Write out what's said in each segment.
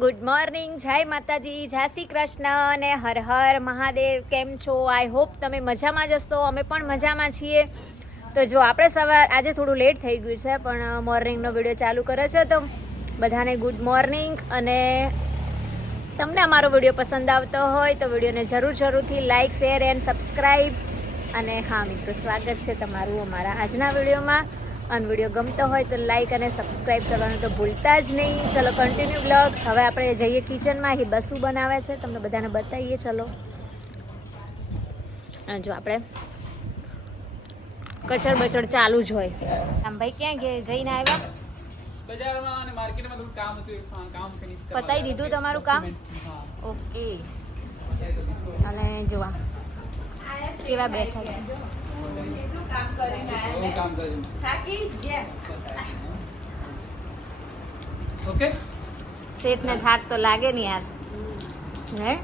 Good morning, જય માતાજી, જય શ્રી કૃષ્ણ અને હર હર મહાદેવ, કેમ છો? આઈ હોપ તમે મજામાં જ હશો. અમે પણ મજામાં છીએ. તો જો, આપણે સવાર, આજે થોડું લેટ થઈ ગયું છે, પણ મોર્નિંગનો વીડિયો ચાલુ કર્યો છે, તો બધાને ગુડ મોર્નિંગ અને તમને અમારો વીડિયો પસંદ આવતો હોય, તો વિડીયોને જરૂર જરૂરથી લાઇક શેર એન્ડ સબસ્ક્રાઈબ અને હા, મિત્રો, સ્વાગત છે તમારું અમારા આજના વિડીયોમાં અને વીડિયો ગમતો હોય તો લાઇક અને સબસ્ક્રાઈબ કરવાનું તો ભૂલતા જ નહીં. ચલો કન્ટિન્યુ બ્લોગ હવે આપણે જઈએ કિચનમાં એ બસું બનાવે છે. તમને બધાને બતાવીએ. ચલો. અને જો આપણે કચર બચડ ચાલુ જ હોય. આમ ભાઈ ક્યાં ગયા? જઈને આવ્યા? બજારમાં અને માર્કેટમાં થોડું કામ હતું. કામ ફિનિશ પતાવી દીધું તમારું કામ? ઓકે અને જોવા. કેવા બેઠા છે? કામ ઓકે? શેઠને થાક તો લાગે ને યાર. હે?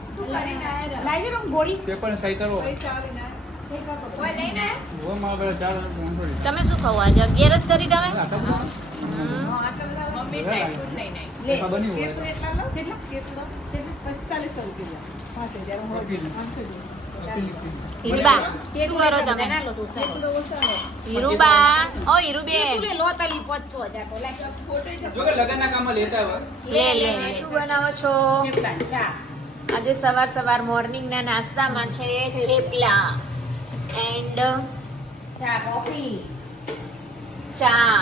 તમે શું ખાવ આજે? અગિયારસ કરી તમે? બન્યું હોય? હીરુબા શું કરો તમે? હીરુબા ઓ હીરુબેન. જો કે લગનના કામમાં લેતા હોય. લે લે. શું બનાવો છો? આજે સવાર સવાર મોર્નિંગ ના નાસ્તામાં છે થેપલા એન્ડ ચા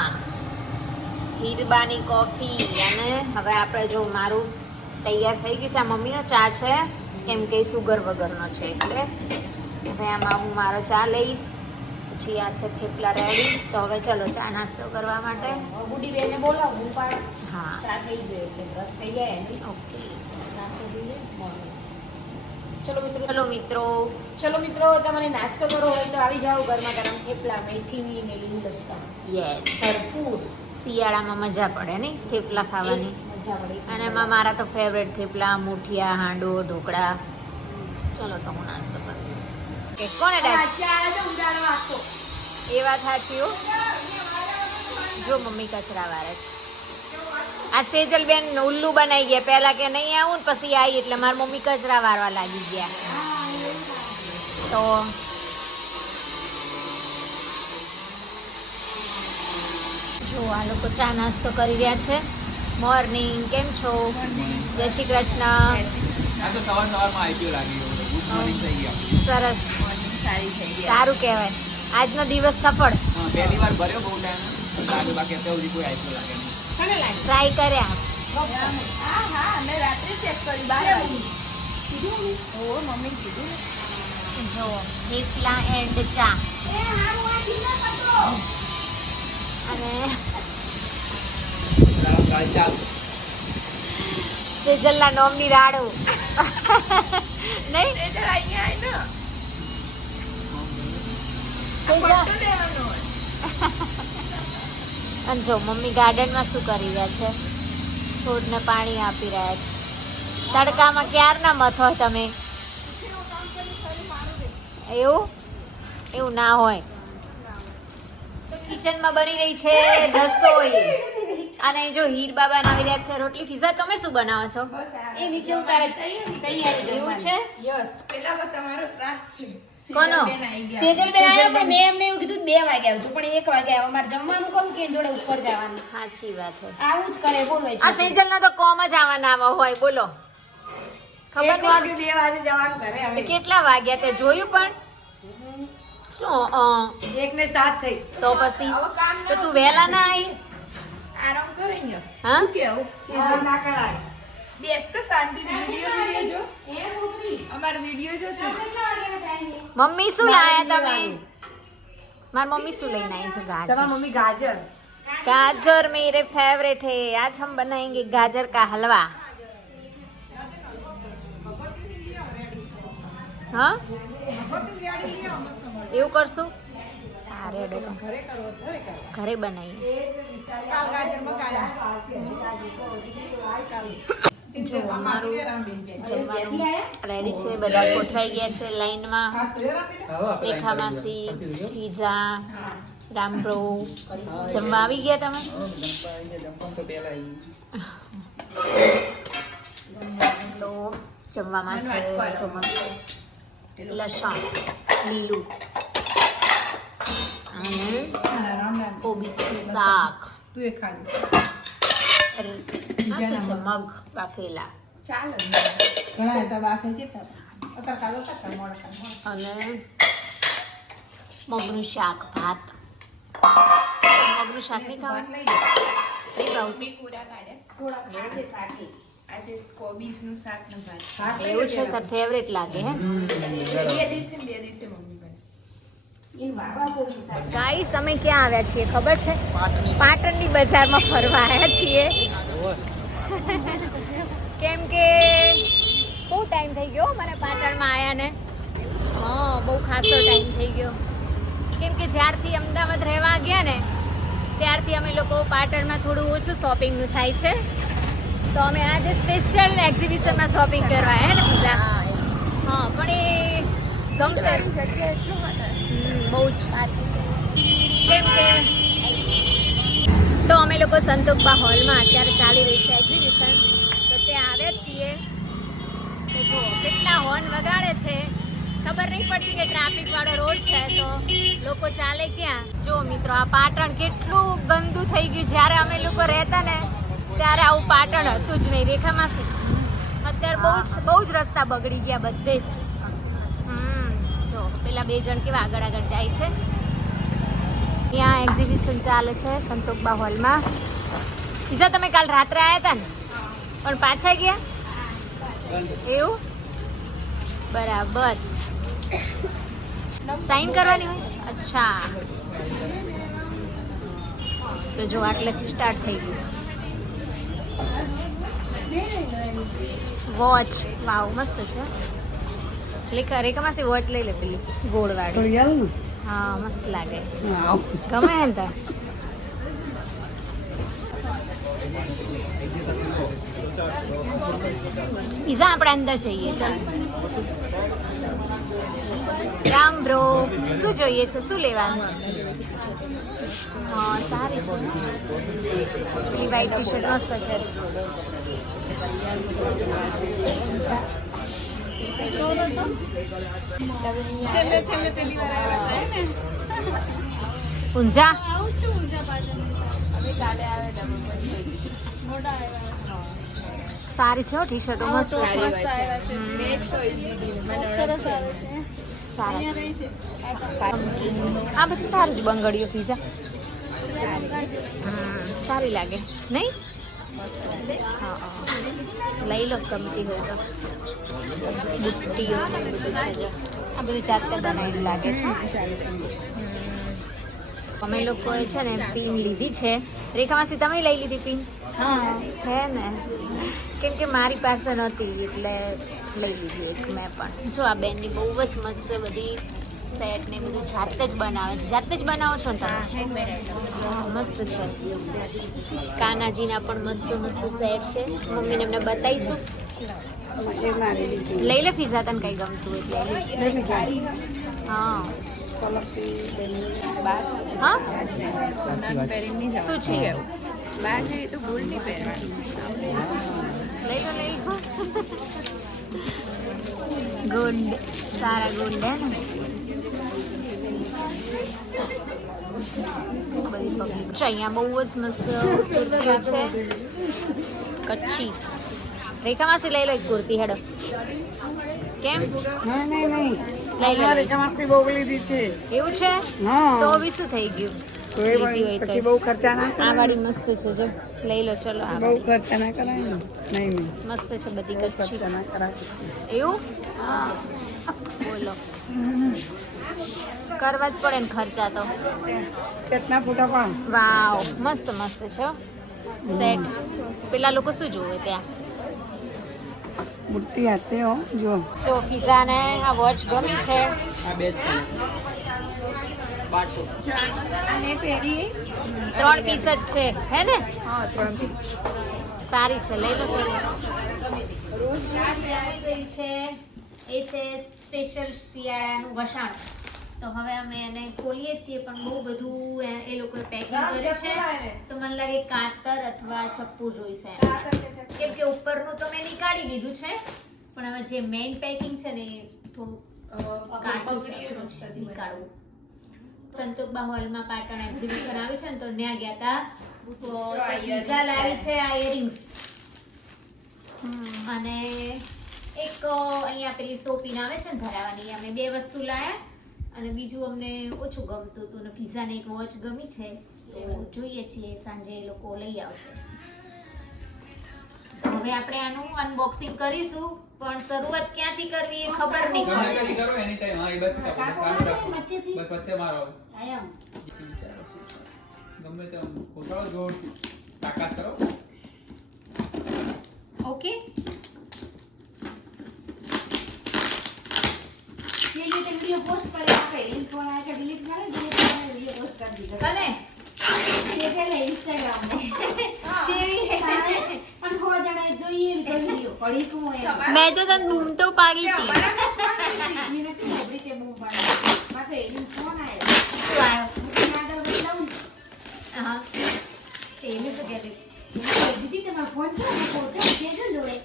હીરબાની કોફી. અને હવે આપણે જો મારું તૈયાર થઈ ગયું છે. આ મમ્મીનો ચા છે. કેમ કે સુગર વગરનો છે. એટલે હવે આમાં હું મારો ચા લઈશ. પછી આ છે થેપલા રેડી. તો હવે ચલો ચા નાસ્તો કરવા માટે. હા ચા થઈ ગયો એટલે બ્રશ થઈ જાય ઓકે. ચલો મિત્રો. ચલો મિત્રો. ચલો મિત્રો તમારે નાસ્તો કરવો હોય તો આવી જાઓ ઘરમાં ગરમ થેપલા મેથીની ને લીંબુ લસણ. યસ ભરપૂર. શિયાળામાં મજા પડે ને થેપલા ખાવાની? અને એમાં મારા તો ફેવરેટ થેપલા મુઠિયા હાંડો ઢોકળા. ચલો તો હું નાસ્તો કરું. કે કોને એ વાત સાચી હો. જો મમ્મી કચરા વાળે છે. આ સેજલ બેન ઉલ્લુ બનાવી ગયા. પહેલા કે નહીં આવું ને પછી આવી એટલે મારી મમ્મી કચરા વારવા લાગી ગયા. તો જો આ લોકો ચા નાસ્તો કરી રહ્યા છે. મોર્નિંગ, કેમ છો? જય શ્રી કૃષ્ણ. સરસ. સારું કહેવાય. આજનો દિવસ સફળ. પહેલી વાર ભર્યો બહુ ટાઈમ બાકી અત્યાર સુધી કોઈ આઈપીઓ લાગે નહીં ટ્રાય કર્યા. જો થેપલા એન્ડ ચા. અને સેજલના નોમની રાડું. નહીં? સેજલ. અને જો મમ્મી ગાર્ડનમાં શું કરી રહ્યા છે? છોડને પાણી આપી રહ્યા છે. તડકામાં ક્યારના મથો તમે? એવું? એવું ના હોય. કિચનમાં બની રહી છે રસોઈ અને જો હીર બાબા આવી રહ્યા છે રોટલી ફિઝા તમે શું બનાવો છો? એ નીચે ઉતારે તૈયાર એવું છે? યસ. કોનો? સેજલ બેન આવ્યા પણ મેં એમને એવું કીધું બે વાગે આવજો. પણ એક વાગે આવો મારે જમવાનું કહું કે જોડે ઉપર જવાનું. સાચી વાત છે. આવું જ કરે બોલો આ છોકરી. સેજલના તો કોમ જ આવા હોય બોલો. ખબર નહીં? તો કેટલા વાગ્યા તે જોયું પણ? શું અ, એકને સાત થઈ. તો પછી? તો તું વહેલા ના આવી આરામ કરે ને હા કેવું આરામ ના કરાય બેસ તો શાંતિથી વિડીયો વિડીયો જો અમાર વિડીયો જો તું મમ્મી શું લાયા તમે મારી મમ્મી શું લઈને આવી છે તમારી ગાજર મમ્મી ગાજર गाजर मेरे फेवरेट है आज हम बनाएंगे गाजर का हलवा હા એવું કરશું હા રેડ તો. ઘરે મકાયા જો અમારું જમવાનું રેડી છે? બધા ગોઠવાઈ ગયા છે લાઈનમાં. રેખા માસી પીઝા રામબ્રો જમવા આવી ગયા તમે? તો જમવામાં છે જો મસ્ત લસણ લીલું. અને કોબીજનું શાક. તું એ ખાધું શું છે મગ બાફેલા. ચાલો. ઘણા હતા બાકી છે અત્યારે કાલો હતા મોડા કાલ અને મગનું શાક ભાત. મગનું શાક નહીં ખાવાનું? લઈ લે. નહીં ભાવતું? બી પૂરા કાઢે. થોડા આજે કોબીજનું શાક ને ભાત. ભાત એવું છે? તાર ફેવરેટ લાગે હે? બે દિવસે બે દિવસે મમ્મી ગાઈસ, અમે ક્યાં આવ્યા છીએ, ખબર છે? પાટણની બજારમાં ફરવા આવ્યા છીએ. કેમ કે બહુ ટાઈમ થઈ ગયો મને પાટણમાં આવ્યા ને. હા, બહુ ખાસો ટાઈમ થઈ ગયો. કેમ કે જ્યારથી અમદાવાદ રહેવા ગયા ને, ત્યારથી અમે લોકો પાટણમાં થોડું ઓછું શોપિંગનું થાય છે. તો અમે આજે સ્પેશિયલ એક્ઝિબિશનમાં શોપિંગ કરવા આવ્યા ને બીજા હા, પણ એ ગમશે જગ્યા એટલું મને હમ, બહુ જ કેમ કે? તો અમે લોકો સંતોકબા હોલમાં અત્યારે ચાલી રહી છે એક્ઝિબિશન તો ત્યાં આવ્યા છીએ. તો જો, કેટલા હોર્ન વગાડે છે. ખબર નહીં પડતી કે ટ્રાફિક વાળો રોડ છે, તો લોકો ચાલે ક્યાં? જો મિત્રો, આ પાટણ કેટલું ગંદુ થઈ ગયું. જ્યારે અમે લોકો રહેતા ને, ત્યારે આવું પાટણ હતું જ નહીં, રેખામાંથી. અત્યારે બહુ જ બહુ જ રસ્તા બગડી ગયા બધે જો. પેલા બે જણ કેવા આગળ આગળ જાય છે. ત્યાં એક્ઝિબિશન ચાલે છે સંતોકબા હોલમાં બીજા તમે કાલ રાત્રે આવ્યા હતા ને? પણ પાછા ગયા? એવું? બરાબર. સાઈન કરવાની હોય? અચ્છા. તો જો, આટલેથી સ્ટાર્ટ થઈ ગયું. વોચ વાવ મસ્ત છે. લેખા રેખામાંથી વટ લઈ લે પેલી ગોળ વાળી હા મસ્ત લાગે. ગમે હે ને પીઝા આપણે અંદર જઈએ ચાલ. રામ બ્રો શું જોઈએ છે? શું લેવાનું છે? હા સારી છે. પેલી વ્હાઈટ ટી શર્ટ મસ્ત છે. છેલ્લે છેલ્લે પેલી વાર આવ્યા હતા ને ઊંઝા અમે કાલે આવ્યા હતા સારી છે હો ટી શર્ટો મસ્ત છે મેં જ કોઈ દીધી મને સારા છે. આ બધી સારું છે બંગડીઓ પીઝા હમ, સારી લાગે નહીં હા હા. લઈ લો ગમતી હોય તો. બુટ્ટીઓ ને બધું છે. આ બધું જાતે બનાવેલું લાગે છે. અમે લોકોએ છે ને પિન લીધી છે. રેખામાસી તમે લઈ લીધી પિન હા. હે ને? કેમ કે મારી પાસે નહોતી એટલે લઈ લીધી એક મેં પણ. જો આ બેનની બહુ જ મસ્ત બધી સેટ ને બધું જાતે જ બનાવે છે. જાતે જ બનાવો છો ને તમે મસ્ત છે. કાનાજીના પણ મસ્ત મસ્ત સેટ છે. મમ્મીને એમને બતાવીશું. લઈ લે પીઝા તને કઈ ગમતું હોય એટલે. હા. હા? શું છે? બહાર જઈએ તો ગોલ્ડ નહીં પહેરવાનું. લઈ લો લઈ લો. ગોલ્ડ સારા ગોલ્ડ હે ને? બધી પબ્લિક છે અહીંયા બહુ જ મસ્ત કુર્તીઓ છે. કચ્છી. રેખામાંથી લઈ લો એક કુર્તી હેડો. કેમ? નહીં નહીં અમારે બહુ લીધી છે. એવું છે? હા. તો બી શું થઈ ગયું? પછી બહુ ખર્ચા ના આ વાળી મસ્ત છે જો. લઈ લો ચલો આ બહુ ખર્ચા ના કરાય ને. નહીં નહીં. મસ્ત છે બધી કચ્છી. ખર્ચા ના કરાય પછી. એવું? બોલો. કરવા જ પડે ને ખર્ચા તો. કેટલા ફોટા પણ વાવ મસ્ત મસ્ત છે હો. સેટ. પેલા લોકો શું જોવે ત્યાં? બુટ્ટી હાથે હો જો જો પીઝા ને આ વોચ ગમી છે. આ બે છે. અને પેરી ત્રણ પીસ જ છે. હે ને? હા ત્રણ પીસ સારી છે લઈ લો ચલો આવી ગઈ છે? એ છે સ્પેશિયલ શિયાળાનું વસાણ. તો હવે અમે એને ખોલીએ છીએ પણ બહુ બધું એ- લોકો લોકોએ પેકિંગ કર્યું છે. તો મને લાગે કાતર અથવા ચપ્પુ જોઈશે. કેમ કે ઉપરનું તો મેં નીકાળી દીધું છે પણ હવે જે મેઇન પેકિંગ છે ને એ થોડું છે નીકાળવું. સંતોકબા હોલમાં પાટણ એક્ઝિબિશન આવ્યું છે ને તો ત્યાં ગયા હતા તો પીઝા લાવી છે આ ઇયરિંગ્સ અને એક અહીંયા પેલી સોપીન આવે છે ને ભરાવાની અમે બે વસ્તુ લાયા. અને બીજું અમને ઓછું ગમતું હતું અને પીઝાને એક વોચ ગમી છે તો જોઈએ છીએ સાંજે એ લોકો લઈ આવશે. હવે આપણે આનું અનબોક્સિંગ કરીશું પણ શરૂઆત ક્યાંથી કરવી એ ખબર નહીં. પડે કરો એની ટાઈમ હા એ બાજુ કાપો. વચ્ચેથી? બસ વચ્ચે મારો આયમ. ગમે તેમ ખોટાળો જોરથી તાકાત કરો. ઓકે જે રીતે વિડિયો પોસ્ટ કરી આપે રીલ ફોન આ કે ડિલીટ કરે ડિલીટ કરે વિડિયો પોસ્ટ કરી દીધો. કને તે છે ને ઇન્સ્ટાગ્રામ ને જેવી પણ હો જણા જોઈએ ને તો વિડિયો પડી કું એ મેં તો તને બૂમ તો પાડી હતી. મને તો ખબર કે બૂમ પાડી. માથે રીલ ફોન આવ્યો શું આવ્યો હા એને તો કહેતી? દીદી તમારો ફોન છે ને? પહોંચો કેજો જોડે.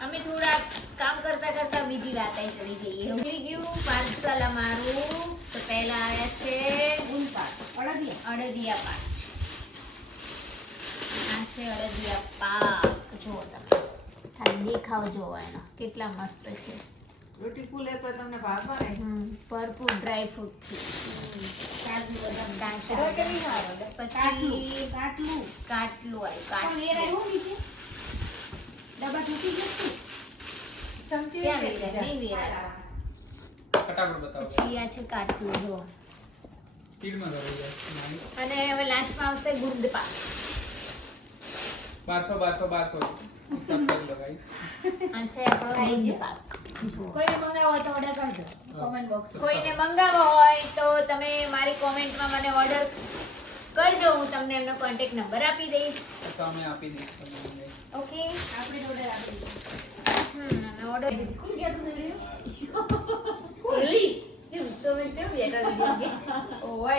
અમે થોડા કામ કરતા કરતા બીજી વાતે ચડી જઈએ ઉતરી પાર્સલ અમારું તો પહેલા આવ્યા છે ગુલપાટ અડદિયા અડદિયા પાક છે અડદિયા પાક જુઓ તમે ખાલી દેખાવ જોવો એનો કેટલા મસ્ત છે રોટી ફૂલે તો તમને ભાવવા ને ભરપૂર ડ્રાય ફ્રૂટથી કાજુ બદામ કાચા પછી કાટલું કાટલું આવ્યું પણ એ કાટલું રહ્યું ડબ્બા તૂટી જશે ચમચી નહીં વેરાય. ફટાફટ બતાવો પછી આ છે કાટલું જો સ્પીડમાં કરો અને હવે લાસ્ટમાં આવશે ગુડ પાક બારસો બારસો બારસો. હિસાબ કરી લો guys. આ છે આપણો ગુડ પાક. કોઈને મંગાવો તો ઓર્ડર કરજો. કોમેન્ટ બોક્સ કોઈને મંગાવવો હોય તો તમે મારી કોમેન્ટમાં મને ઓર્ડર કરજો. હું તમને એમનો કોન્ટેક્ટ નંબર આપી દઈશ. તો આપી દઈશું ઓકે આપણે ઓર્ડર આપી દીધો અને ઓર્ડર કોણ કહેતું હતું રે? કોલી કેવું તમે કેમ બેઠા વીડિયો કે?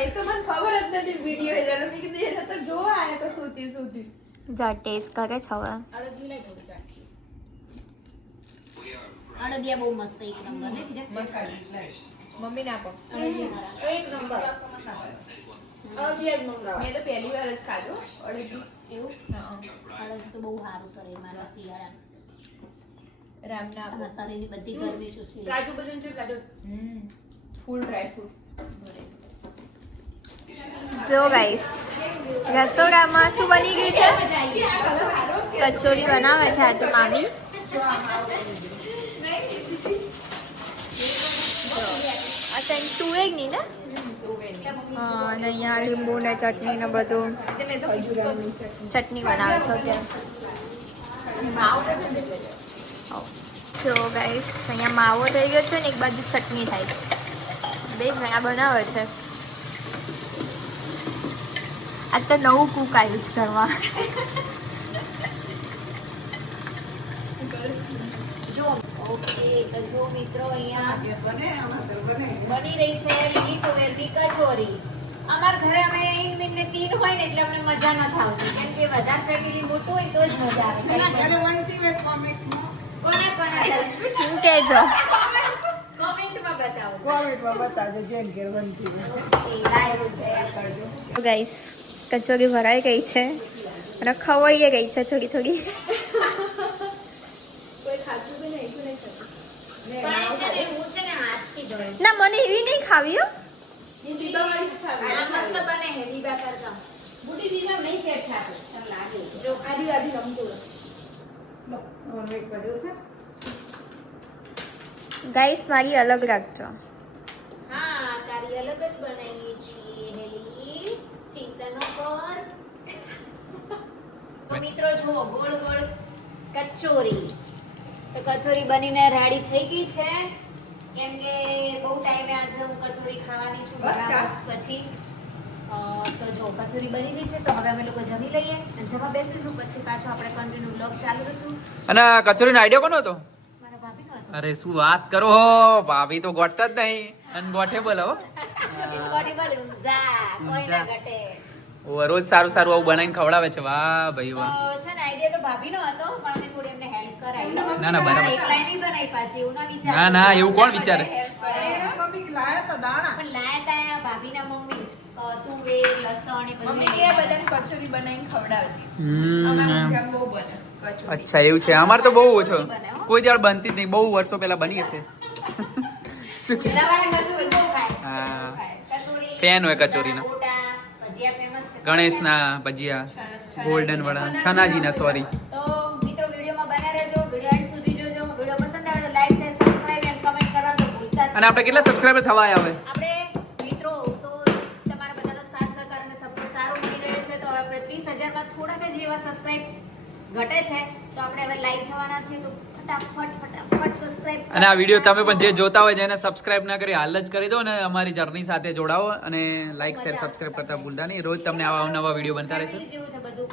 એ તો મને ખબર જ નથી વીડિયો એટલે મેં કીધું એને તો જોવા આયા તો સુતી સુતી. જા ટેસ્ટ કરે છે હવે. અડદિયું લઈ થોડું ચાખી અડદિયા બહુ મસ્ત એક નંબર ને બીજા મમ્મી ના આપો. એક નંબર અડદિયા જ મંગાવો મેં તો પહેલી વાર જ ખાધું અડદિયું એવું અડદ તો બહુ સારું શરીર મારા શિયાળા રામ ના આપો. આમાં શરીરની બધી ગરમી ચૂસી. કાજુ બદામ છે કાજુ. હમ. ફૂલ ડ્રાય ફ્રૂટ જો ગાઈસ રસોડામાં શું બની ગયું છે? કચોરી બનાવે છે આજે મામી. ટુ એક ની? અને અહીંયા લીંબુ ને ચટણી ને બધું. ચટણી બનાવે છે જો ગાઈસ અહીંયા માવો થઈ ગયો છે ને, એક બાજુ ચટણી થાય છે. બે ઘણા બનાવે છે. આ તો નવું કુક આવ્યું છે ઘરમાં. જો ઓકે તો જો મિત્રો અહીંયા બને રહી છે લીલી કચોરી. અમારા ઘરે અમે એક ને તીન હોય ને એટલે અમને મજા ન આવતી. કેમ કે વધારે ફેમિલી મોટું હોય તો જ મજા આવે. કોને કોને હું કોમેન્ટમાં બતાવો. કોમેન્ટમાં બતાવજો જેમ કે બનતી ગાઈસ કચોરી ભરાઈ ગઈ છે. અને ખવાઈ ગઈ છે થોડી થોડી ના મને એવી નહીં ખાવી છે ગાઈસ મારી અલગ રાખજો. હા તારી અલગ જ બનાવી હેલી ચિંતા પર તો મિત્રો જો ગોળ ગોળ કચોરી. તો કચોરી બનીને રાડી થઈ ગઈ છે. કેમ કે બહુ ટાઈમે આજે હું કચોરી ખાવાની છું. વર્ષ પછી તો જો કચોરી બની ગઈ છે તો હવે અમે લોકો જમી લઈએ અને જમવા બેસીશું. પછી પાછો આપણે કન્ટિન્યુ બ્લોગ ચાલુ રહીશું. અને કચોરીનો આઈડિયા કોનો હતો? મારા ભાભીનો હતો. અરે શું વાત કરો ભાભી તો ગોઠતા જ નહીં. અનગોઠેબલ હો. Incredible ઊંઝા, કોઈ ના ઘટે. રોજ સારું સારું આવું બનાવીને ખવડાવે છે વાહ ભાઈ વાહ છે ને આઈડિયા તો ભાભીનો હતો, પણ મેં થોડી એમને હેલ્પ કરાવી. ના, ના, બરાબર. એકલાય નહીં બનાવી પાછી, એવું ના વિચાર ના, ના, એવું કોણ વિચારે? મમ્મી લાયા તો દાણા પણ લાયા તા ભાભીના મમ્મી જ. તુવેર, લસણ એ બધું મમ્મી કે બધાને કચોરી બનાવીને ખવડાવજે. અમારા ઊંઝામાં બહુ બને અચ્છા એવું છે અમાર તો બહુ ઓછો. કોઈ દાળ બનતી જ નહીં બહુ વર્ષો પહેલા બની હશે શું. હા ફેન હોય કચોરીનો ભજીયા. ગણેશના ભજીયા ગોલ્ડન વડા છનાજીના સોરી તો મિત્રો વિડીયોમાં બન્યા રહેજો. વીડિયો સુધી જોજો. વીડિયો પસંદ આવે તો લાઈક શેર સબસ્ક્રાઇબ કમેન્ટ તો ભૂલતા અને આપણે કેટલા સબસ્ક્રાઇબર થવા આવ્યા હવે? આપણે મિત્રો તો તમારા બધાનો સાથ સહકાર અને સપોર્ટ સારો મળી રહ્યો છે. તો હવે આપણે ત્રીસ હજારમાં થોડાક જ એવા સબસ્ક્રાઇબ ઘટે છે. તો આપણે હવે લાઈક થવાના છે તો અને આ વીડિયો તમે પણ જે જોતા હોય જેને સબસ્ક્રાઇબ ના કરી હાલ જ કરી દો અને અમારી જર્ની સાથે જોડાવો અને લાઈક શેર સબસ્ક્રાઇબ કરતા ભૂલતા નહીં. રોજ તમને આવા નવા વીડિયો બનતા રહેશે. બધું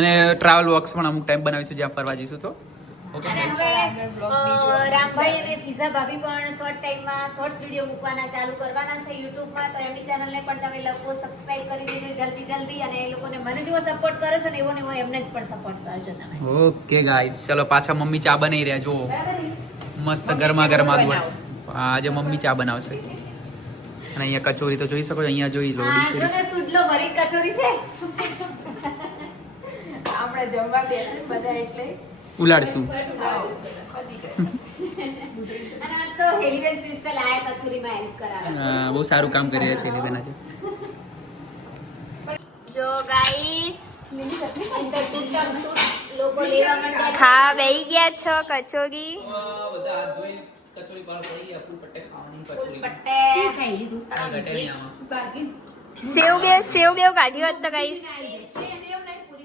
અને ટ્રાવેલ વર્ક્સ પણ અમુક ટાઈમ બનાવીશું જ્યાં ફરવા જઈશું તો. રામભાઈ અને ફિઝા ભાભી પણ શોર્ટ ટાઈમમાં શોર્ટ્સ વીડિયો મૂકવાના ચાલુ કરવાના છે યુટ્યુબમાં તો એમની ચેનલને પણ તમે લોકો સબસ્ક્રાઇબ કરી દેજો જલ્દી જલ્દી અને એ લોકોને મને જેવો સપોર્ટ કરો છો ને એવો ને એવો એમને જ પણ સપોર્ટ કરજો તમે. ઓકે ગાઈસ ચલો પાછા મમ્મી ચા બનાવી રહ્યા. જો મસ્ત ગરમા ગરમા આજે મમ્મી ચા બનાવશે. અને અહીંયા કચોરી તો જોઈ શકો છો. અહીંયા જોઈ લો આ સુડલો ભરી કચોરી છે. આપણે જમવા બેસીને બધા એટલે ઉલાડશું પતી જાય અને આ તો હેલીબેન સ્પેશિયલ આયા કચોરીમાં હેલ્પ કરાવે હા, બહુ સારું કામ કરી રહ્યા છે એલિબેન આજે જો ગાઈસ લોકો લેવા માંડ્યા ખાવા બેહી ગયા છો કચોરી બધા હાથ ધોઈ કચોરી બહાર પડી ગયા ફૂલ પટ્ટે ખાવાની પટ્ટે ખાઈ લીધું સેવ બે સેવ બેવ કાઢ્યો હોત તો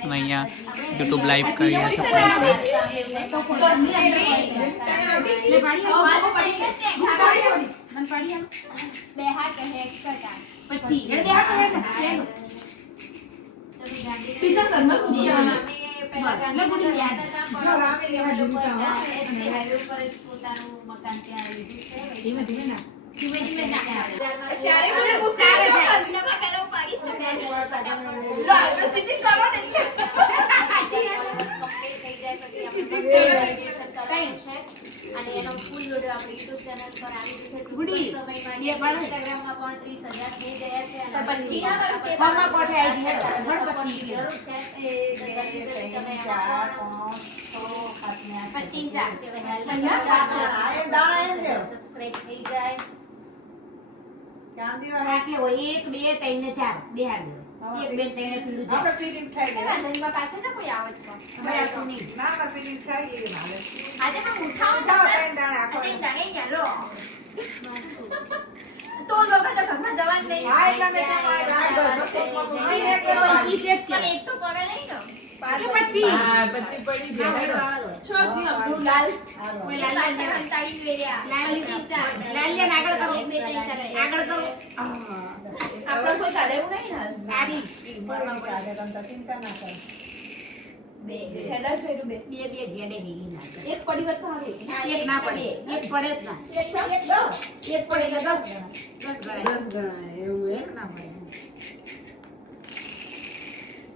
અને અહીંયા યુટ્યુબ લાઈવ કરી પોતાનું મકાન ત્યાં લીધું છે ના ના ચારે મને sitting કરો ને અને એનો ફૂલ બે બાળક. પણ 30000 થઈ ગયા છે અને તો પછી કે મામા કોઠે આવી ગયા પણ પછી જરૂર છે એ બે, તમે દેવ. સબસ્ક્રાઇબ થઈ જાય હોય એક બે ત્રણ ને ચાર બે હાર દો એક બે ત્રણ ને છે. આપણે પીલી ખાઈ લઈએ. ધનીમાં પાછળ છે કોઈ આવે છે? અમારે આટલું નહીં. ના આપણે પીલી ખાઈ લઈએ નાલે. આજે પણ ઉઠાવો તો ત્રણ દાણા આખો અત્યારે જાણે યાર તો લોકો તો ઘરમાં જવાનું નહીં. હા, એટલા આ ઘરમાં કોકમાં કોકમાં એક તો પડે નહીં ને. પછી. પડી. હા, જી લાલ. આગળ કરો. આપણે કોઈ કાઢે એવું નહીં ને. આરી બરાબર. તમ તો ચિંતા ના કર. બે હેડા છે બે. બે બે જેડે હેલી ના એક પડી વત્તા આવે. એક ના પડે. એક પડે જ ના. એક છે એક પડે એટલે દસ ગણા દસ ગણા એવું એક ના પડે.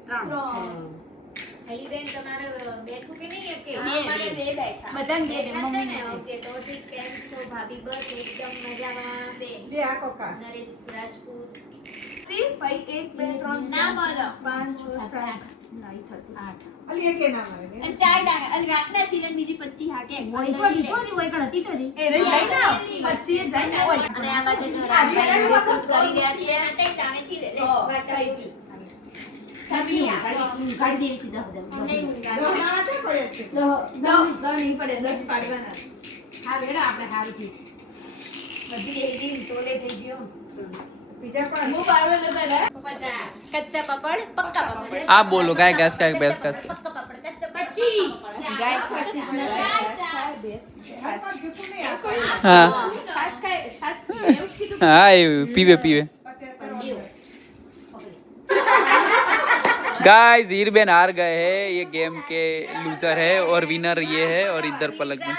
ત્રણ. હેલીબેન તમારે બેઠું કે નહીં કે અમારે બે. બે બેઠા. બધાને બે બે બેઠા છે મમ્મી ને? ઓકે તો ઠીક કેમ છો ભાભી બસ એકદમ મજામાં. બે. બે. નરેશ રાજપૂત. ચીઝ ભાઈ એક બે ત્રણ ના મળે. પાંચ છ સાત આઠ. આઠ. અલી એ કે ના? અને ચાર ડાંગર અલી રાખના ચીને બીજી 25 હાકે. હોય ચોજી ચોજી હોય કણ હતી ચોજી એ રહી જાય ને? 25 જાય ને? ઓય. અને આ બાજુ જો રાજભાઈ વીડિયો કરી રહ્યા છે. તે તાણે ચીલે રે વાત કરી જી ચાપલી કાઢી દેવી દહ દહ. નહીં તો પડે છે. દહ દહ નહીં પડે દસ પાડવાના. હા બેડા આપણે હારું થયું બધી એક દિન તોલે થઈ ગયો. कच्चा पापड़ पक्का पापड़। आप बोलो गाय गैस का बेस्ट का पक्का पापड़ कच्चा पापड़। गाय हाँ। हाँ।, हाँ पीवे पीवे। गाइस हीरबेन हार गए हैं। ये गेम के लूजर है और विनर ये है और इधर पलक में